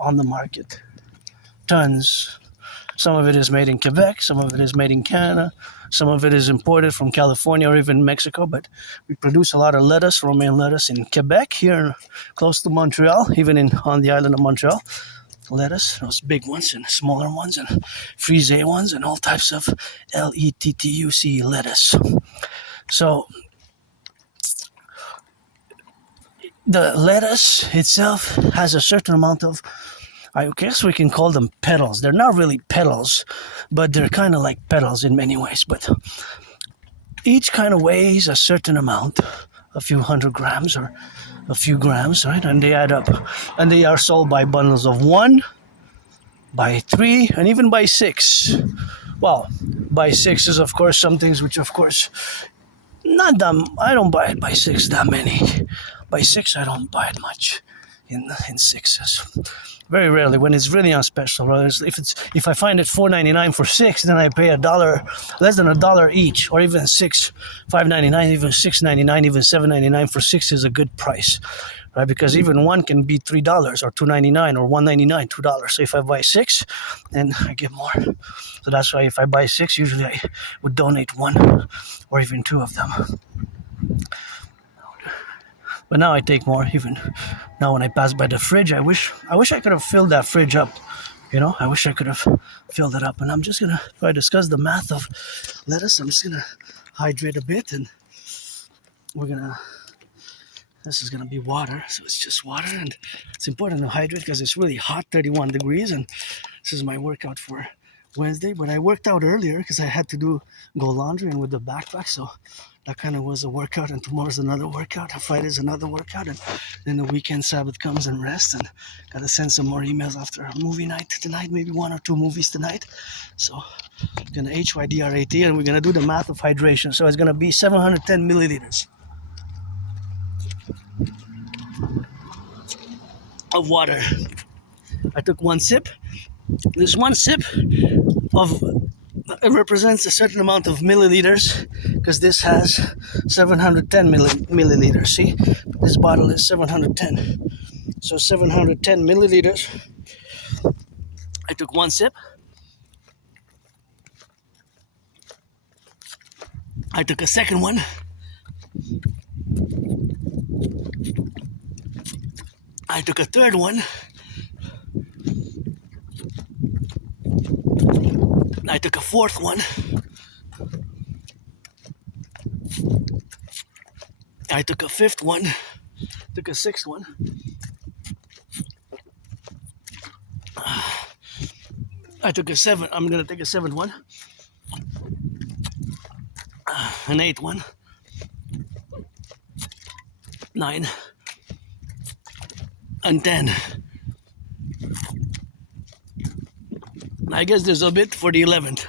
on the market, tons. Some of it is made in Quebec, some of it is made in Canada, some of it is imported from California or even Mexico, but we produce a lot of lettuce, romaine lettuce in Quebec, here close to Montreal, even on the island of Montreal. Lettuce, those big ones and smaller ones and frisee ones and all types of lettuce lettuce. So the lettuce itself has a certain amount of, I guess we can call them petals. They're not really petals, but they're kind of like petals in many ways. But each kind of weighs a certain amount, a few hundred grams or a few grams, right? And they add up. And they are sold by bundles of 1, by 3, and even by 6. Well, by 6 is, of course, some things which, of course, not that, I don't buy it by 6 that many. By 6, I don't buy it much in 6s. Very rarely, when it's really on special. If I find it $4.99 for 6, then I pay $1, less than $1 each, or even 6, $5.99, even $6.99, even $7.99 for 6 is a good price, right? Because even 1 can be $3 or $2.99 or $1.99, $2. So if I buy 6, then I get more. So that's why if I buy 6, usually I would donate 1 or even 2 of them. But now I take more. Even now when I pass by the fridge, I wish I could have filled that fridge up I wish I could have filled it up. And I'm just gonna, if I discuss the math of lettuce, I'm just gonna hydrate a bit, and this is gonna be water, so it's just water, and it's important to hydrate because it's really hot, 31 degrees, and this is my workout for Wednesday. But I worked out earlier because I had to go laundry and with the backpack, so that kind of was a workout, and tomorrow's another workout, and Friday's another workout, and then the weekend, Sabbath comes and rest, and gotta send some more emails after a movie night tonight, maybe 1 or 2 movies tonight. So gonna HYDRAT, and we're gonna do the math of hydration. So it's gonna be 710 milliliters of water. I took one sip. This one sip of it represents a certain amount of milliliters, because this has 710 milliliters. See, this bottle is 710, so 710 milliliters. I took one sip. I took a second one. I took a third one. I took a fourth one. I took a fifth one. Took a sixth one. I took a seven. I'm gonna take a seventh one. An eighth one. 9 and 10. I guess there's a bit for the 11th.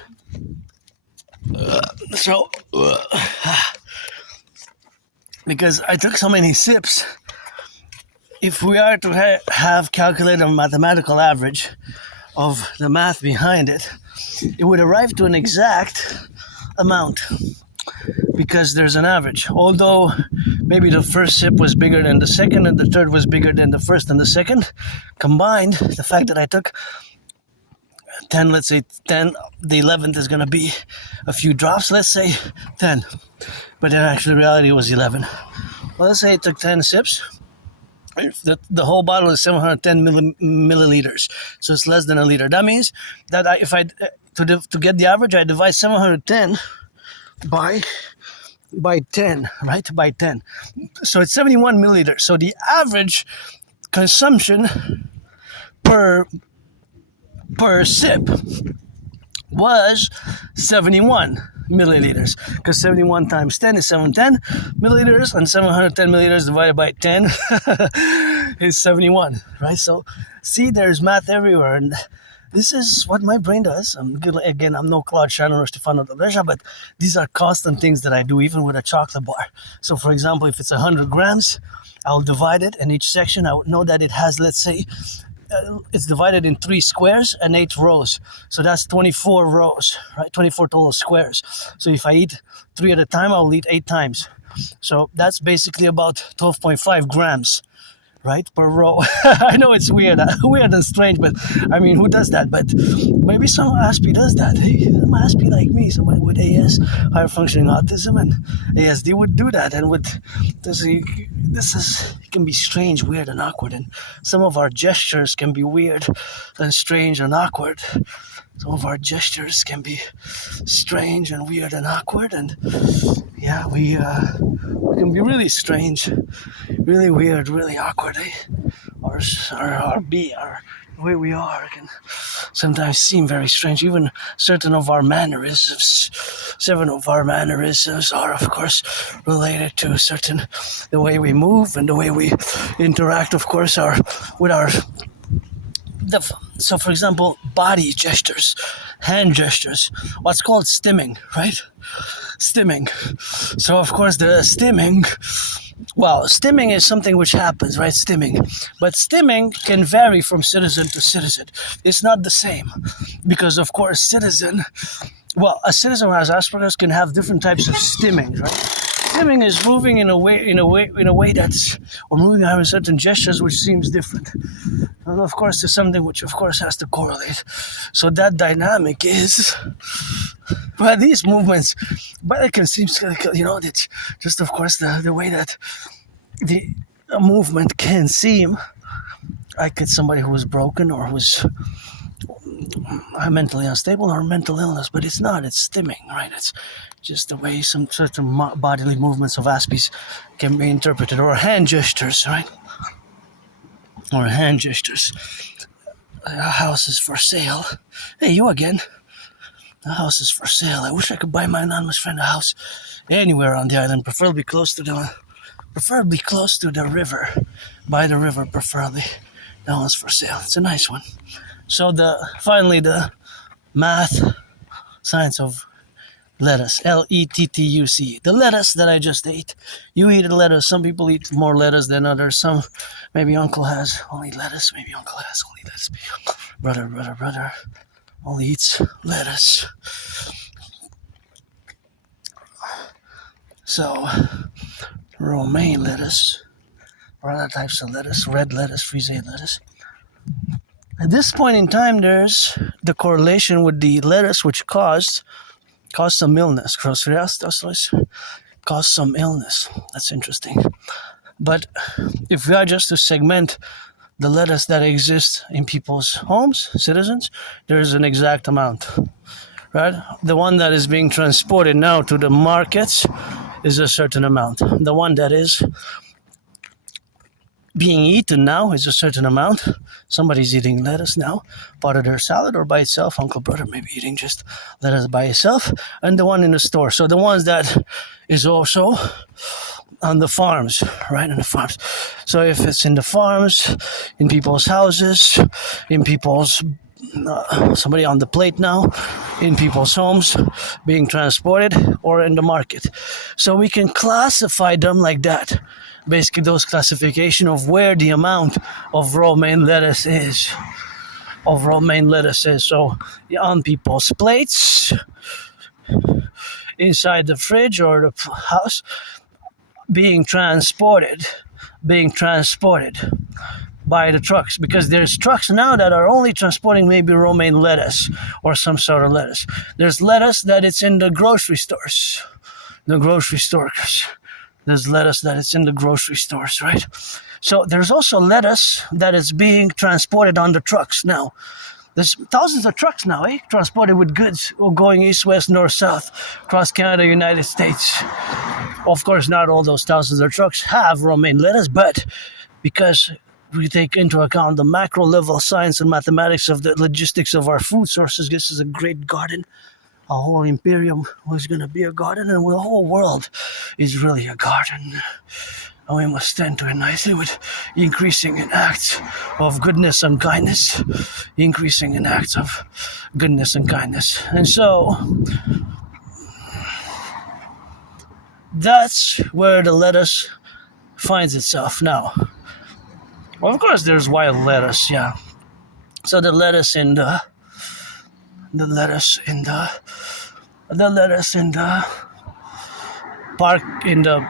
Because I took so many sips, if we are to have calculated a mathematical average of the math behind it, it would arrive to an exact amount, because there's an average. Although maybe the first sip was bigger than the second, and the third was bigger than the first and the second, combined, the fact that I took 10, let's say 10, the 11th is going to be a few drops, let's say 10. But in actual reality, it was 11. Well, let's say I took 10 sips. The whole bottle is 710 milliliters, so it's less than a liter. That means that to get the average, I divide 710 by 10, right? By 10. So it's 71 milliliters. So the average consumption per sip was 71 milliliters, because 71 times 10 is 710 milliliters, and 710 milliliters divided by 10 is 71, right? So see, there's math everywhere, and this is what my brain does. I'm no Claude Shannon or Stefano Dolezha, but these are constant things that I do, even with a chocolate bar. So for example, if it's 100 grams, I'll divide it, and each section I would know that it has, let's say, it's divided in 3 squares and 8 rows. So that's 24 rows, right? 24 total squares. So if I eat 3 at a time, I'll eat 8 times. So that's basically about 12.5 grams, right, per row. I know it's weird and strange, but I mean, who does that? But maybe some Aspie does that. Hey, some Aspie like me, somebody with AS, higher functioning autism, and ASD would do that. And it can be strange, weird, and awkward. And some of our gestures can be weird and strange and awkward. Some of our gestures can be strange and weird and awkward, and yeah, we can be really strange, really weird, really awkward. Or the way we are can sometimes seem very strange. Even certain of our mannerisms, 7 of our mannerisms are, of course, related to the way we move and the way we interact, of course, so for example, body gestures, hand gestures, what's called stimming, right? Stimming. So of course the stimming is something which happens, right? Stimming. But stimming can vary from citizen to citizen. It's not the same, because of course a citizen who has Asperger's can have different types of stimming, right? Stimming is moving in a way that's, or moving having certain gestures which seems different. And of course there's something which of course has to correlate. So that dynamic is, well, these movements, but it can seem, that just of course the way that the movement can seem like it's somebody who was broken or who's mentally unstable or mental illness, but it's not. It's stimming, right? It's just the way some certain bodily movements of Aspies can be interpreted, or hand gestures, right? Or hand gestures. A house is for sale. Hey, you again? The house is for sale. I wish I could buy my anonymous friend a house anywhere on the island, preferably close to the river. By the river, preferably. That one's for sale. It's a nice one. So finally the math science of lettuce, lettuce, the lettuce that I just ate. You eat a lettuce. Some people eat more lettuce than others. Some, maybe uncle has only lettuce. Maybe uncle has only lettuce. Brother only eats lettuce. So romaine lettuce, or other types of lettuce, red lettuce, frise lettuce. At this point in time, there's the correlation with the lettuce, which caused some illness. Caused some illness. That's interesting. But if we are just to segment the lettuce that exists in people's homes, citizens, there's an exact amount, right? The one that is being transported now to the markets is a certain amount. The one that is being eaten now is a certain amount. Somebody's eating lettuce now, part of their salad or by itself. Uncle, brother maybe eating just lettuce by itself, and the one in the store. So the ones that is also on the farms, right? In the farms. So if it's in the farms, in people's houses, in people's somebody on the plate now, in people's homes, being transported, or in the market. So we can classify them like that. Basically, those classification of where the amount of romaine lettuce is. So on people's plates, inside the fridge or the house, being transported by the trucks, because there's trucks now that are only transporting maybe romaine lettuce or some sort of lettuce. There's lettuce that it's in the grocery stores. There's lettuce that it's in the grocery stores, right? So there's also lettuce that is being transported on the trucks now. There's thousands of trucks now, transported with goods going east, west, north, south, across Canada, United States. Of course, not all those thousands of trucks have romaine lettuce, but because we take into account the macro level science and mathematics of the logistics of our food sources, this is a great garden. Our whole imperium was going to be a garden, and the whole world is really a garden. And we must tend to it nicely with increasing in acts of goodness and kindness. And so, that's where the lettuce finds itself now. Well, of course, there's wild lettuce, yeah. So the lettuce in the park, in the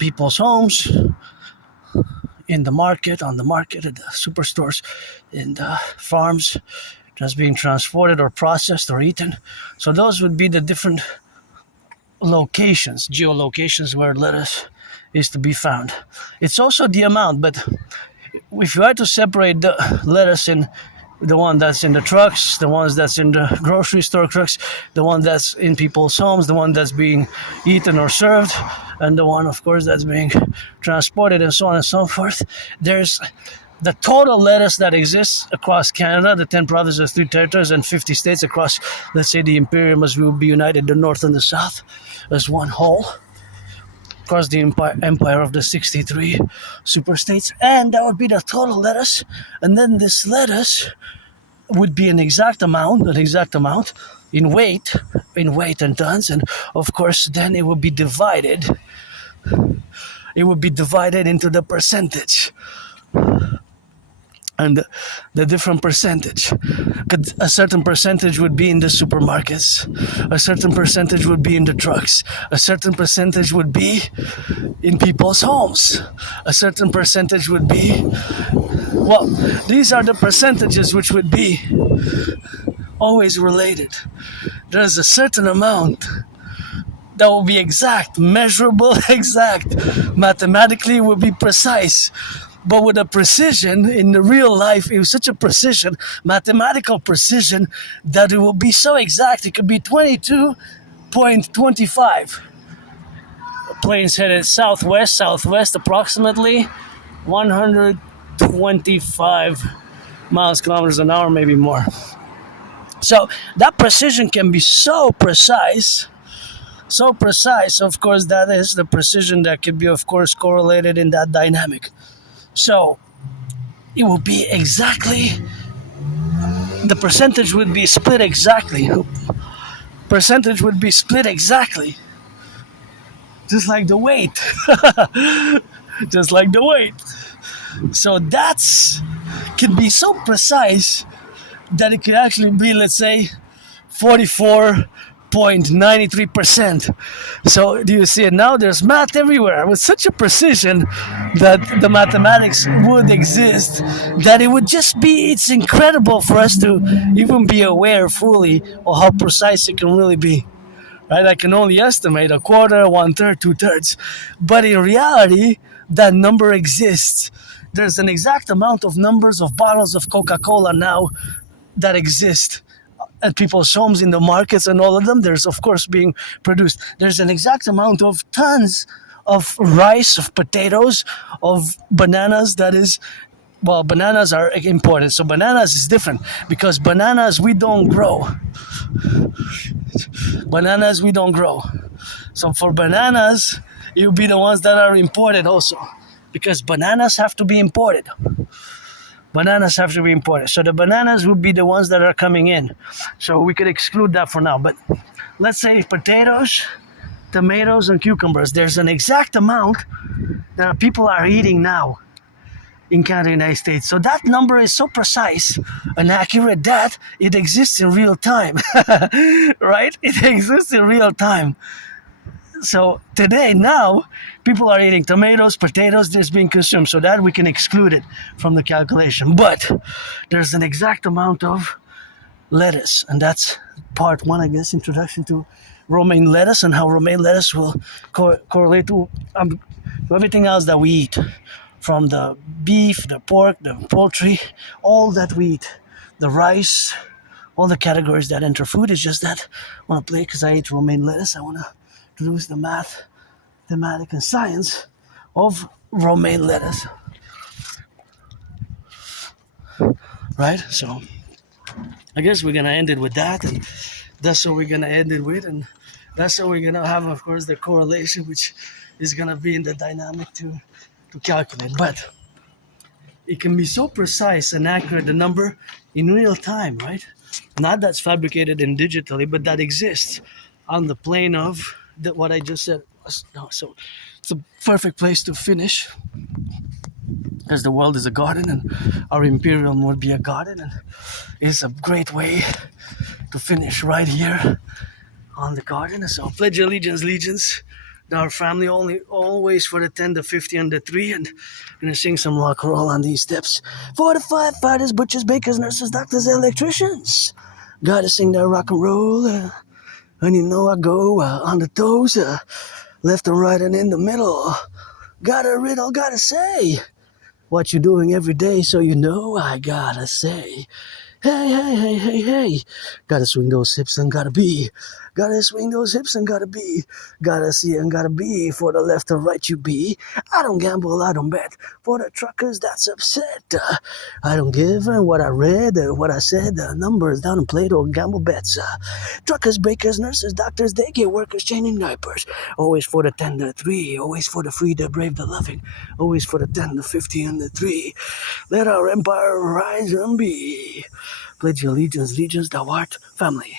people's homes, in the market, at the superstores, in the farms, just being transported or processed or eaten. So those would be the different locations, geolocations where lettuce is to be found. It's also the amount, but if you had to separate the lettuce in the one that's in the trucks, the ones that's in the grocery store trucks, the one that's in people's homes, the one that's being eaten or served, and the one, of course, that's being transported, and so on and so forth. There's the total lettuce that exists across Canada, the 10 provinces, 3 territories, and 50 states across, let's say, the Imperium, as we will be united, the North and the South, as one whole, across the empire of the 63 super states, and that would be the total lettuce. And then this lettuce would be an exact amount in weight and tons, and of course then it would be divided into the percentage. And the different percentage. A certain percentage would be in the supermarkets. A certain percentage would be in the trucks. A certain percentage would be in people's homes. A certain percentage would be... Well, these are the percentages which would be always related. There's a certain amount that will be exact, measurable, exact. Mathematically, will be precise. but with a precision in the real life. It was such a precision, mathematical precision, that it will be so exact. It could be 22.25. Planes headed southwest approximately 125 miles kilometers an hour, maybe more. So that precision can be so precise. Of course, that is the precision that can be, of course, correlated in that dynamic. So it will be exactly, the percentage would be split exactly. Percentage would be split exactly. Just like the weight. Just like the weight. So that's can be so precise that it could actually be, let's say, 44.93%. So do you see it now? There's math everywhere with such a precision that the mathematics would exist, that it would just be, it's incredible for us to even be aware fully of how precise it can really be. Right? I can only estimate a quarter, 1/3, 2/3. But in reality, that number exists. There's an exact amount of numbers of bottles of Coca-Cola now that exist at people's homes, in the markets, and all of them. There's, of course, being produced. There's an exact amount of tons of rice, of potatoes, of bananas. That is, well, bananas are imported. So bananas is different because bananas we don't grow. Bananas we don't grow. So for bananas, it will be the ones that are imported also, because bananas have to be imported. Bananas have to be imported. So the bananas would be the ones that are coming in. So we could exclude that for now. But let's say potatoes, tomatoes, and cucumbers. There's an exact amount that people are eating now in Canada, United States. So that number is so precise and accurate that it exists in real time. Right? It exists in real time. So today, now, people are eating tomatoes, potatoes, this being consumed, so that we can exclude it from the calculation. But there's an exact amount of lettuce, and that's part one, I guess, introduction to romaine lettuce and how romaine lettuce will correlate to everything else that we eat, from the beef, the pork, the poultry, all that we eat, the rice, all the categories that enter food. Is just that I want to play because I ate romaine lettuce. I want to introduce the math, thematic, and science of romaine lettuce. Right? So I guess we're gonna end it with that, and that's what we're gonna end it with, and that's what we're gonna have, of course, the correlation, which is gonna be in the dynamic to calculate. But it can be so precise and accurate, the number in real time, right? Not that's fabricated in digitally, but that exists on the plane of what I just said. So it's a perfect place to finish, as the world is a garden and our imperium would be a garden, and it's a great way to finish right here on the garden. So pledge allegiance, legions, our family only, always for the 10, the 50, and the 3, and I'm gonna sing some rock and roll on these steps for the firefighters, butchers, bakers, nurses, doctors, and electricians. Gotta sing that rock and roll, and you know I go on the toes, left and right and in the middle. Got a riddle, gotta say what you're doing every day, so you know I gotta say, hey, hey, hey, hey, hey. Gotta swing those hips and gotta be. Gotta swing those hips and gotta be. Gotta see and gotta be. For the left and right you be. I don't gamble, I don't bet. For the truckers that's upset. I don't give what I read, what I said. Numbers down and played or gamble bets. Truckers, bakers, nurses, doctors, daycare workers, changing diapers. Always for the 10, the 3. Always for the free, the brave, the loving. Always for the 10, the 50, and the 3. Let our empire rise and be. Pledge allegiance, legions, thou art family.